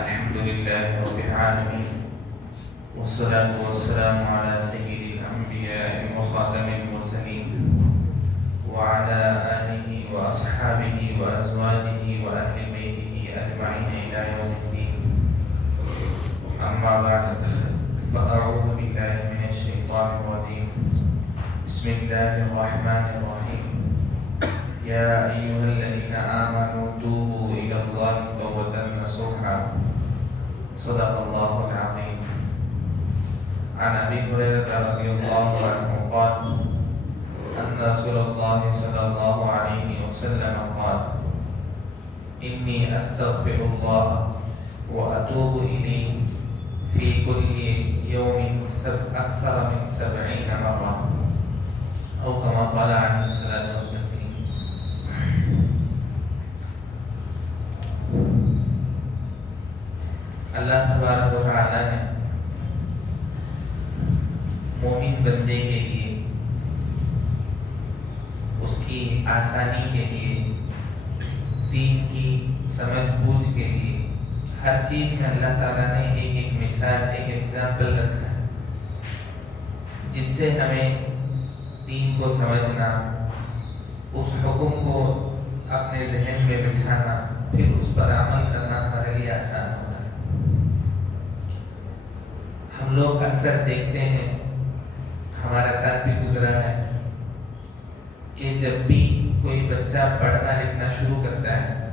الحمد لله رب العالمين والصلاة والسلام على سيد الأنبياء وخاتم المرسلين وعلى آله وأصحابه وأزواجه وأهل بيته أجمعين إلى يوم الدين. أما بعد فأعوذ بالله من الشيطان الرجيم. بسم الله الرحمن الرحيم. يا أيها الذين آمنوا توبوا إلى الله توبة نصوحا. صدق الله العظيم. عن أبي هريرة رضي الله عنه قال أن رسول الله صلى الله عليه وسلم قال إني أستغفر الله وأتوب إليه في كل يوم أكثر من 70 مرة أو كما قال عليه الصلاة والسلام. اللہ تبارک و تعالی نے مومن بندے کے لیے اس کی آسانی کے لیے دین کی سمجھ بوجھ کے لیے ہر چیز میں اللہ تعالیٰ نے ایک مثال ایک ایگزامپل رکھا ہے جس سے ہمیں دین کو سمجھنا، اس حکم کو اپنے ذہن میں بٹھانا، پھر اس پر عمل کرنا ہمارے لیے آسان ہوتا ہے۔ ہم لوگ اکثر دیکھتے ہیں، ہمارا ساتھ بھی گزرا ہے کہ جب بھی کوئی بچہ پڑھنا لکھنا شروع کرتا ہے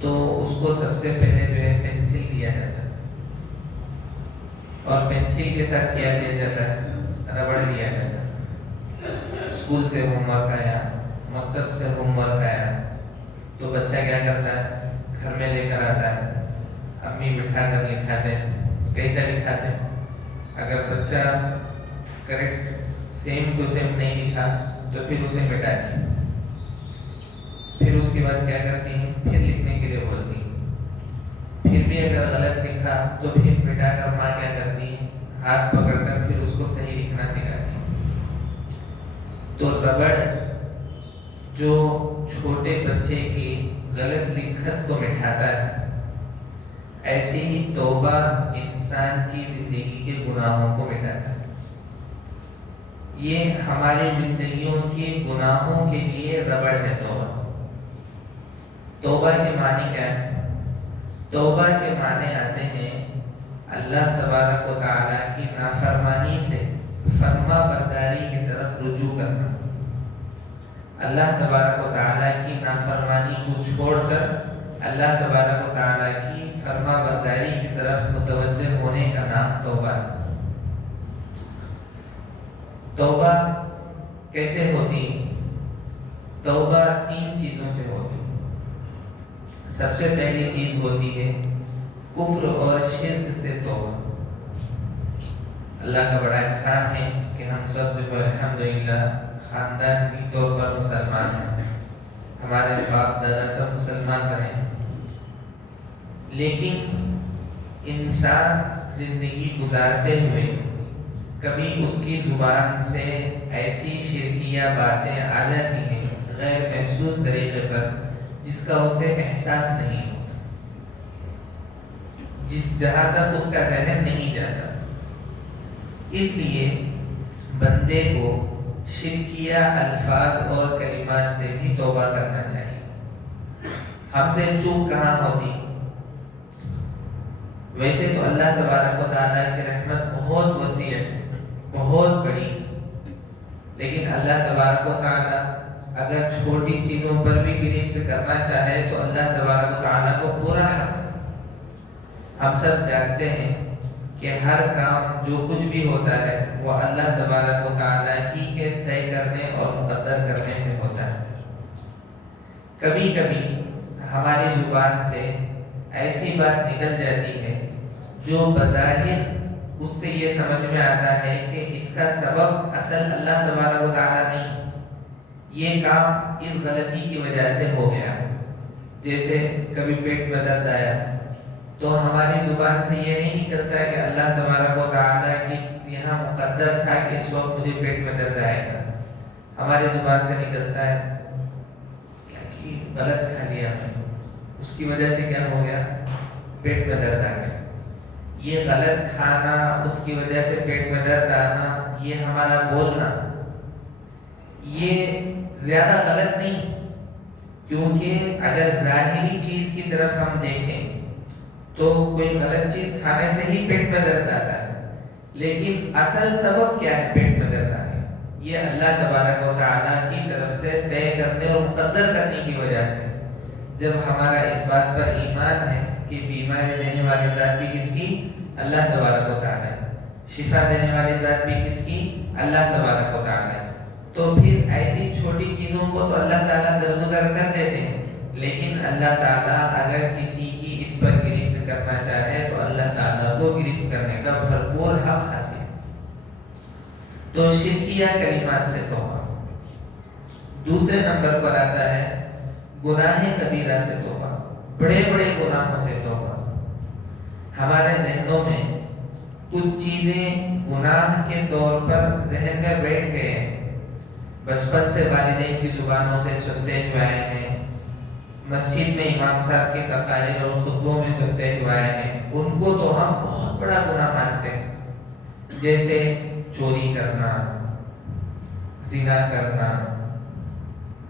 تو اس کو سب سے پہلے جو ہے پینسل دیا جاتا ہے، اور پینسل کے ساتھ کیا دیا جاتا ہے، ربڑ دیا جاتا ہے۔ اسکول سے ہوم ورک آیا، مکتب سے ہوم ورک آیا تو بچہ کیا کرتا ہے، گھر میں لے کر آتا ہے، امی بٹھا کر لکھاتے ہیں۔ کیسا لکھاتے ہیں؟ اگر بچہ کریکٹ سیم ٹو سیم نہیں لکھا تو پھر اسے مٹا دیں، پھر اس کے بعد کیا کرتی ہیں، پھر لکھنے کے لیے بولتی ہیں، پھر بھی اگر غلط لکھا تو پھر مٹا کر ماں کیا کرتی ہے، ہاتھ پکڑ کر پھر اس کو صحیح لکھنا سکھاتی ہیں۔ تو ربڑ جو چھوٹے بچے کی غلط لکھت کو مٹاتا ہے، ایسی ہی توبہ انسان کی زندگی کے گناہوں کو مٹاتا ہے۔ یہ ہماری زندگیوں کے گناہوں کے لیے ربڑ ہے توبہ۔ توبہ کے معنی کیا ہے؟ توبہ کے معنی آتے ہیں اللہ تبارک و تعالیٰ کی نافرمانی سے فرما برداری کی طرف رجوع کرنا۔ اللہ تبارک و تعالیٰ کی نافرمانی کو چھوڑ کر اللہ تبارک و تعالیٰ کی فرما برداری کی طرف متوجہ ہونے کا نام توبہ ہے۔ توبہ کیسے ہوتی ہے؟ توبہ 3 چیزوں سے ہوتی ہے۔ سب سے پہلی چیز ہوتی ہے کفر اور شرک سے توبہ۔ اللہ کا بڑا احسان ہے کہ ہم سب جو الحمدللہ خاندان کی طور پر مسلمان ہیں، ہمارے باپ دادا سب مسلمان رہے ہیں، لیکن انسان زندگی گزارتے ہوئے کبھی اس کی زبان سے ایسی شرکیہ باتیں آ جاتی ہیں غیر محسوس طریقے پر جس کا اسے احساس نہیں ہوتا، جہاں تک اس کا ذہن نہیں جاتا۔ اس لیے بندے کو شرکیہ الفاظ اور کلمات سے بھی توبہ کرنا چاہیے۔ ہم سے چوک کہاں ہوتی؟ ویسے تو اللہ تبارک و تعالیٰ کی رحمت بہت وسیع ہے، بہت بڑی، لیکن اللہ تبارک و تعالیٰ اگر چھوٹی چیزوں پر بھی گرفت کرنا چاہے تو اللہ تبارک و تعالیٰ کو پورا حق ہے۔ ہم سب جانتے ہیں کہ ہر کام جو کچھ بھی ہوتا ہے وہ اللہ تبارک و تعالیٰ ہی کے طے کرنے اور مقدر کرنے سے ہوتا ہے۔ کبھی کبھی ہماری زبان سے ایسی بات نکل جاتی ہے جو بظاہر اس سے یہ سمجھ میں آتا ہے کہ اس کا سبب اصل اللہ تبارک و تعالیٰ نہیں، یہ کام اس غلطی کی وجہ سے ہو گیا۔ جیسے کبھی پیٹ میں درد آیا تو ہماری زبان سے یہ نہیں نکلتا کہ اللہ تبارک و تعالیٰ کی یہاں مقدر تھا کہ اس وقت مجھے پیٹ میں درد آئے گا۔ ہماری زبان سے نکلتا ہے کیا کہ غلط کھا لیا میں، اس کی وجہ سے کیا ہو گیا، پیٹ میں درد آ گیا. یہ غلط کھانا، اس کی وجہ سے پیٹ میں درد آنا، یہ ہمارا بولنا، یہ زیادہ غلط نہیں. کیونکہ اگر ظاہری چیز کی طرف ہم دیکھیں تو کوئی غلط چیز کھانے سے ہی پیٹ میں درد آتا ہے، لیکن اصل سبب کیا ہے پیٹ میں درد آنے؟ یہ اللہ تبارک و تعالیٰ کی طرف سے طے کرنے اور مقدر کرنے کی وجہ سے. جب ہمارا اس بات پر ایمان ہے کہ بیماری دینے والی ذات بھی کس کی؟ اللہ تبارک و تعالیٰ ہے. شفا دینے والی ذات بھی کس کی؟ اللہ تبارک و تعالیٰ ہے. تو پھر ایسی چھوٹی چیزوں کو تو اللہ تعالیٰ درگزر کر دیتے ہیں، لیکن اللہ تعالیٰ اگر کسی کی اس پر گرفت کرنا چاہے تو اللہ تعالیٰ کو گرفت کرنے کا بھرپور حق حاصل ہے. تو شرکیہ کلمات سے توبہ. دوسرے نمبر پر آتا ہے گناہ کبیرہ سے توبہ، بڑے بڑے گناہوں سے توبہ. ہمارے ذہنوں میں کچھ چیزیں گناہ کے طور پر ذہن میں بیٹھ گئے ہیں، بچپن سے والدین کی زبانوں سے سنتے ہوئے آئے ہیں، مسجد میں امام صاحب کی تقاریر اور خطبوں میں سنتے ہوئے آئے ہیں. ان کو تو ہم بہت بڑا گناہ مانتے ہیں، جیسے چوری کرنا، زنا کرنا،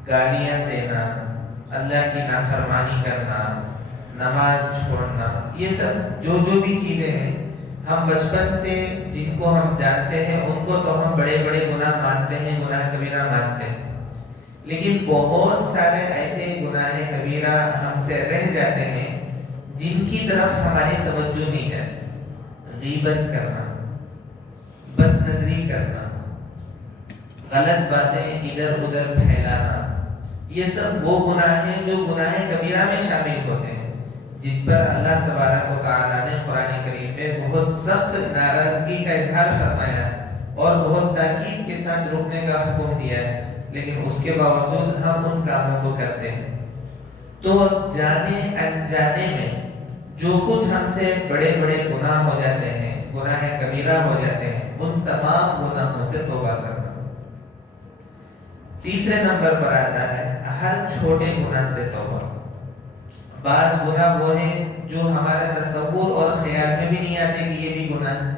گالیاں دینا، اللہ کی نافرمانی کرنا، نماز چھوڑنا. یہ سب جو بھی چیزیں ہیں ہم بچپن سے جن کو ہم جانتے ہیں ان کو تو ہم بڑے بڑے گناہ مانتے ہیں، گناہ کبیرہ مانتے ہیں. لیکن بہت سارے ایسے گناہ کبیرہ ہم سے رہ جاتے ہیں جن کی طرف ہماری توجہ نہیں جاتی. غیبت کرنا، بد نظری کرنا، غلط باتیں ادھر ادھر پھیلانا، یہ سب وہ گناہ ہیں جو گناہ کبیرہ میں شامل ہوتے ہیں، جن پر اللہ تبارک و تعالیٰ نے قرآن کریم میں بہت سخت ناراضگی کا اظہار فرمایا اور بہت تاکید کے ساتھ روکنے کا حکم دیا ہے. لیکن اس کے باوجود ہم ان کاموں کو کرتے ہیں. تو جانے انجانے میں جو کچھ ہم سے بڑے بڑے گناہ ہو جاتے ہیں، گناہ کبیرہ ہو جاتے ہیں، ان تمام گناہوں سے توبہ کرنا. تیسرے نمبر پر آتا ہے ہر چھوٹے گناہ سے توبہ. بعض گناہ وہ ہیں جو ہمارے تصور اور خیال میں بھی نہیں آتے کہ یہ بھی گناہ ہے،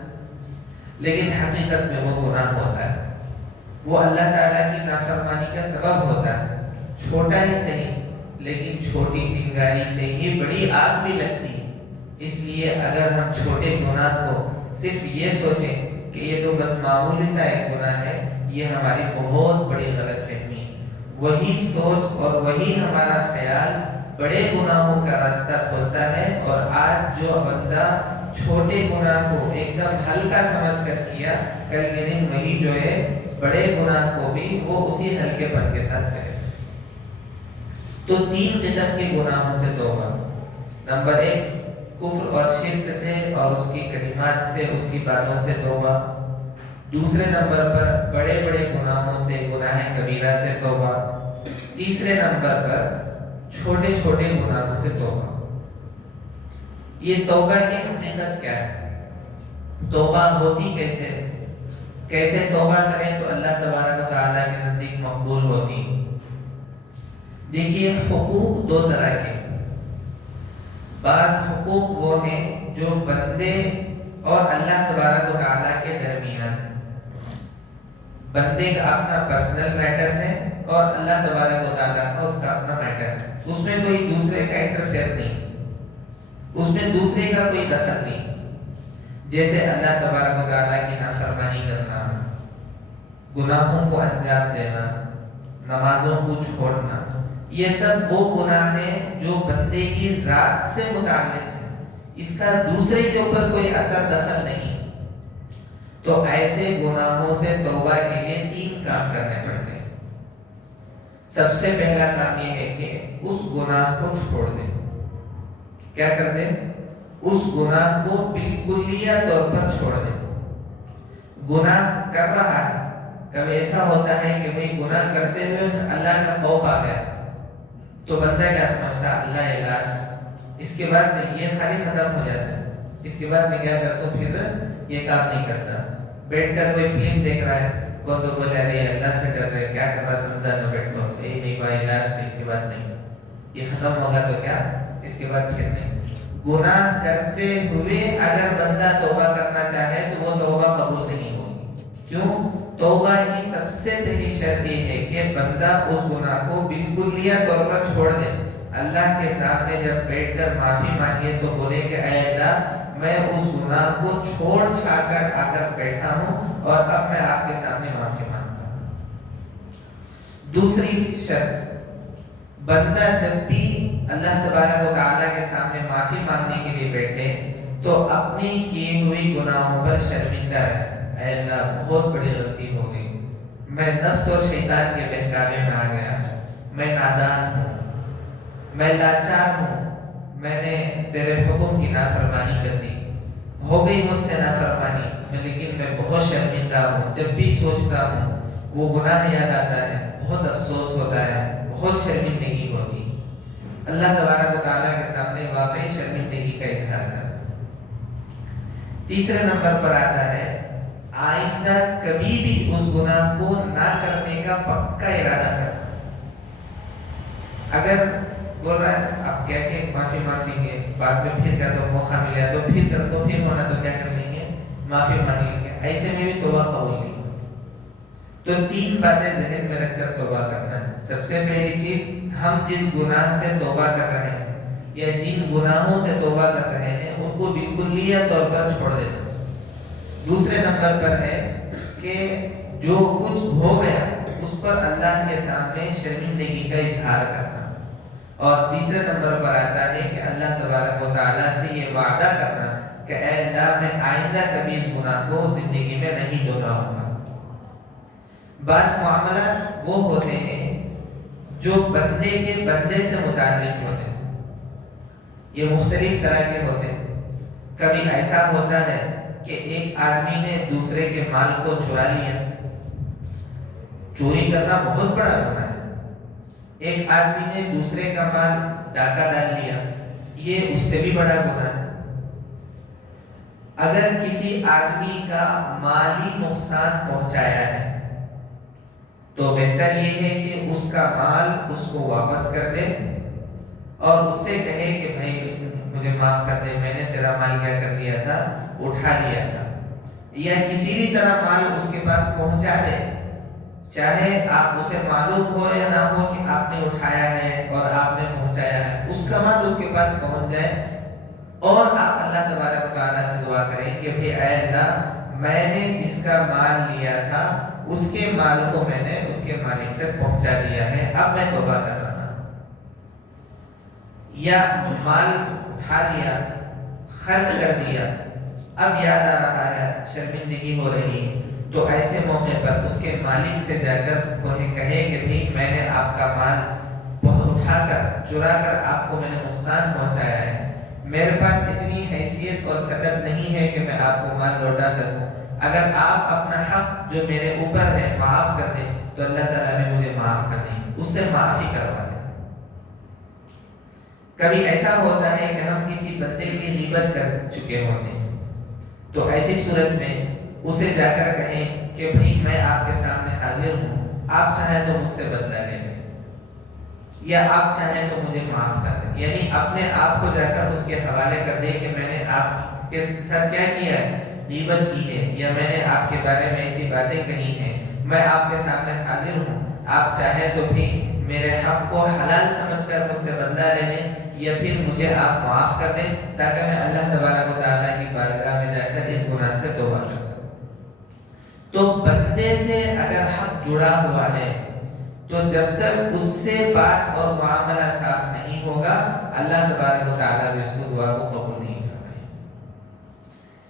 لیکن حقیقت میں وہ گناہ ہوتا ہے. وہ اللہ تعالیٰ کی نافرمانی کا سبب ہوتا ہے. چھوٹا ہی صحیح، لیکن چھوٹی چنگاری سے ہی بڑی آگ بھی لگتی ہے. اس لیے اگر ہم چھوٹے گناہ کو صرف یہ سوچیں کہ یہ تو بس معمولی سا ایک گناہ ہے، یہ ہماری بہت بڑی غلط فہمی ہے. وہی سوچ اور وہی ہمارا خیال بڑے گناہوں کا راستہ کھولتا ہے. اور آج جو بندہ چھوٹے گناہ کو ایک دم ہلکا سمجھ کر کیا، کل کے دن وہی جو ہے بڑے گناہ کو بھی وہ اسی ہلکے پن کے ساتھ کرے. تو 3 قسم کے گناہوں سے توبہ. نمبر 1 کفر اور شرک سے اور اس کی کلمات سے، اس کی باتوں سے توبہ. دوسرے نمبر پر بڑے بڑے گناہوں سے، گناہ کبیرہ سے توبہ. تیسرے نمبر پر چھوٹے چھوٹے گناہوں سے توبہ. یہ توبہ کی حقیقت کیا ہے؟ توبہ ہوتی کیسے؟ کیسے توبہ کریں تو اللہ تبارک و تعالیٰ کے نزدیک مقبول ہوتی؟ دیکھیے، حقوق 2 طرح کے. بعض حقوق وہ ہیں جو بندے اور اللہ تبارک و تعالیٰ کے درمیان، بندے کا اپنا پرسنل میٹر ہے اور اللہ تبارک و تعالیٰ کا اس کا اپنا میٹر ہے. اس میں کوئی دوسرے کا انٹرفیئر نہیں، اس میں دوسرے کا کوئی دخل نہیں. جیسے اللہ تبارک و تعالیٰ کی نافرمانی کرنا، گناہوں کو انجام دینا، نمازوں کو چھوڑنا، یہ سب وہ گناہ ہیں جو بندے کی ذات سے متعلق ہیں، اس کا دوسرے کے اوپر کوئی اثر دخل نہیں. تو ایسے گناہوں سے توبہ کے لیے 3 کام کرنے پڑتے ہیں. سب سے پہلا کام یہ ہے کہ اس گناہ کو چھوڑ دیں. کیا کر دیں؟ اس گناہ کو بالکلیہ طور پر چھوڑ دیں. گناہ کر رہا ہے، کبھی ایسا ہوتا ہے کہ بھئی گناہ کرتے ہوئے اللہ کا خوف آ گیا تو بندہ کیا سمجھتا؟ اللہ ہے لاسٹ، اس کے بعد نہیں، یہ خالی ختم ہو جاتا ہے. اس کے بعد میں کیا کرتا ہوں، پھر یہ کام نہیں کرتا. بیٹھ کر کوئی فلم دیکھ رہا ہے، کون تو بولے ارے اللہ سے ڈر رہے، کیا کر رہا سمجھا نہ بیٹھ کو، نہیں بھائی لاسٹ، اس کے بعد نہیں، یہ ختم ہوگا تو کیا، اس کے بعد پھر نہیں. گناہ کرتے ہوئے اگر بندہ توبہ کرنا چاہے تو وہ توبہ قبول نہیں ہوگی. کیوں؟ توبہ کی سب سے پہلی شرط یہ ہے کہ بندہ اس گناہ کو بالکلیہ طور پر چھوڑ دے. اللہ کے سامنے جب بیٹھ کر معافی مانگے تو بولے کہ اے اللہ میں اس گناہ کو چھوڑ چھاڑ کر آ کر بیٹھا ہوں اور اب میں آپ کے سامنے معافی مانگتا ہوں. دوسری شرط، بندہ جب بھی اللہ تبارک و تعالیٰ کے سامنے معافی مانگنے کے لیے بیٹھے تو اپنی کی ہوئی گناہوں پر شرمندہ رہے. اے اللہ بہت بڑی غلطی ہو گئی، میں نفس اور شیطان کے بہکاوے میں آ گیا، میں نادان ہوں، میں لاچار ہوں، میں نے تیرے حکم کی نافرمانی کر دی، ہو گئی مجھ سے نافرمانی، لیکن میں بہت شرمندہ ہوں. جب بھی سوچتا ہوں وہ گناہ یاد آتا ہے بہت افسوس ہوتا ہے، بہت شرمندگی ہوتی. اللہ تبارک و تعالیٰ کے سامنے واقعی شرمندگی کا اظہار کرنا. تیسرے نمبر پر آتا ہے آئندہ کبھی بھی اس گناہ کو نہ کرنے کا پکا ارادہ کرنا. اگر بول رہا ہے آپ کہہ کے معافی مانگ لیں گے، بعد میں پھر کیا تو موقع ملا تو پھر کر دو، پھر ہونا تو کیا کر لیں گے، معافی مانگ لیں گے، ایسے میں بھی توبہ قبول نہیں. تو تین باتیں ذہن میں رکھ کر توبہ کرنا ہے. سب سے پہلی چیز، ہم جس گناہ سے توبہ کر رہے ہیں یا جن گناہوں سے توبہ کر رہے ہیں ان کو بالکلیہ طور پر چھوڑ دینا. دوسرے نمبر پر ہے کہ جو کچھ ہو گیا اس پر اللہ کے سامنے شرمندگی کا اظہار کرنا. اور تیسرے نمبر پر آتا ہے کہ اللہ تبارک و تعالیٰ سے یہ وعدہ کرنا کہ اے اللہ میں آئندہ کبھی اس گناہ کو زندگی میں نہیں دہراؤں گا. بعض معاملات وہ ہوتے ہیں جو بندے کے بندے سے متعلق ہوتے ہیں، یہ مختلف طرح کے ہوتے ہیں. کبھی ایسا ہوتا ہے کہ ایک آدمی نے دوسرے کے مال کو چرا لیا، چوری کرنا بہت بڑا گناہ ہے. ایک آدمی نے دوسرے کا مال ڈاکہ ڈال لیا، یہ اس سے بھی بڑا گناہ ہے. اگر کسی آدمی کا مالی نقصان پہنچایا ہے تو بہتر یہ ہے کہ اس کا مال اس کو واپس کر دے اور اس سے کہے کہ بھائی مجھے معاف کر دے، میں نے تیرا مال کیا کر لیا تھا، اٹھا لیا تھا. یا کسی بھی طرح مال اس کے پاس پہنچا دے، چاہے آپ اسے معلوم ہو یا نہ ہو کہ آپ نے اٹھایا ہے اور آپ نے پہنچایا ہے، اس کا مال اس کے پاس پہنچ جائے. اور آپ اللہ تبارک و تعالیٰ سے دعا کریں کہ اے اللہ میں نے جس کا مال لیا تھا اس کے مال کو میں نے اس کے مالک تک پہنچا دیا ہے، اب میں توبہ کر رہا ہوں. یا مال اٹھا لیا، خرچ کر دیا، اب یاد آ رہا ہے، شرمندگی ہو رہی ہے، تو ایسے موقع پر اس کے مالک سے جا کر انہیں کہے کہ بھئی میں نے آپ کا مال اٹھا کر چرا کر آپ کو میں نے نقصان پہنچایا ہے، میرے پاس اتنی حیثیت اور سکت نہیں ہے کہ میں آپ کو مال لوٹا سکوں. اگر آپ اپنا حق جو میرے اوپر ہے معاف کر دیں تو اللہ تعالیٰ نے مجھے معاف کر دیں، اس سے معافی کروا دیں. کبھی ایسا ہوتا ہے کہ ہم کسی بندے کی غیبت کر چکے ہوتے ہیں تو ایسی صورت میں اسے جا کر کہیں کہ بھئی میں آپ کے سامنے حاضر ہوں، آپ چاہیں تو مجھ سے بدلہ لے لیں یا آپ چاہیں تو مجھے معاف کر دیں. یعنی اپنے آپ کو جا کر اس کے حوالے کر دیں کہ میں نے آپ کے ساتھ کیا کیا ہے، غیبت کی ہے، یا میں نے آپ کے بارے میں ایسی باتیں کہی ہیں، میں آپ کے سامنے حاضر ہوں، آپ چاہیں تو بھی میرے حق کو حلال سمجھ کر مجھ سے بدلہ لے لیں یا پھر مجھے آپ معاف کر دیں تاکہ میں اللہ تبارک و تعالیٰ کی بارگاہ میں جا کر اس گناہ سے توبہ کر سکوں. تو بندے سے اگر حق جڑا ہوا ہے تو جب تک اس سے بات اور معاملہ صاف نہیں ہوگا اللہ تبارک و تعالیٰ بھی اس کو دعا کو قبول نہیں کرنا ہے.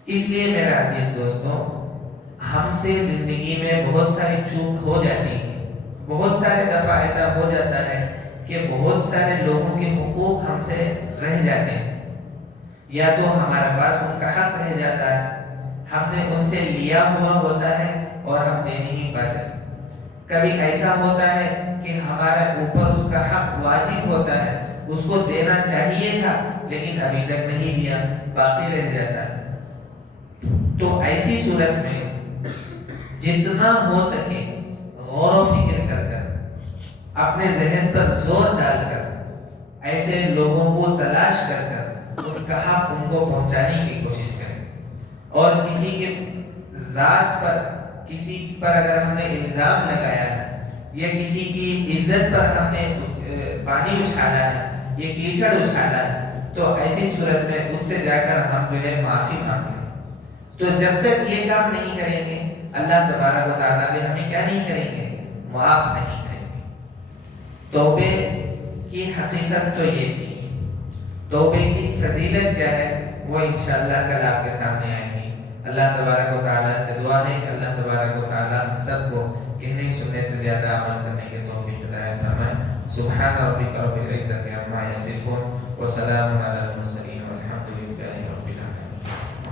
اس لیے میرے عزیز دوستوں، ہم سے زندگی میں بہت ساری چوک ہو جاتی ہے. بہت سارے دفعہ ایسا ہو جاتا ہے کہ بہت سارے لوگوں کے حقوق ہم سے رہ جاتے ہیں، یا تو ہمارے پاس ان کا حق رہ جاتا ہے، ہم نے ان سے لیا ہوا ہوتا ہے اور ہم دے نہیں پاتے. کبھی ایسا ہوتا ہے کہ ہمارے اوپر اس کا حق واجب ہوتا ہے، اس کو دینا چاہیے تھا لیکن ابھی تک نہیں دیا، باقی رہ جاتا ہے. تو ایسی صورت میں جتنا ہو سکے غور و فکر کر اپنے ذہن پر زور ڈال کر ایسے لوگوں کو تلاش کر ان کا حق ان کو پہنچانے کی کوشش کریں، اور کسی کے ذات پر، کسی پر اگر ہم نے الزام لگایا ہے یا کسی کی عزت پر ہم نے پانی اچھالا ہے یا کیچڑ اچھالا ہے، تو ایسی صورت میں اس سے جا کر ہم جو ہے معافی مانگ لیں۔ تو جب تک یہ کام نہیں کریں گے اللہ تبارک و تعالیٰ بھی ہمیں کیا نہیں کریں گے، معاف نہیں کریں گے۔ توبے کی حقیقت تو یہ تھی، توبے کی فضیلت کیا ہے وہ انشاءاللہ کل آپ کے سامنے آئیں گی۔ اللہ تبارک و تعالیٰ سے دعا ہے کہ اللہ تبارک و تعالیٰ ہم سب کو کہنے سننے سے زیادہ عمل کرنے کی توفیق عطا فرمائے۔ سبحان ربک رب العزت عما یصفون وسلام علی المرسلین۔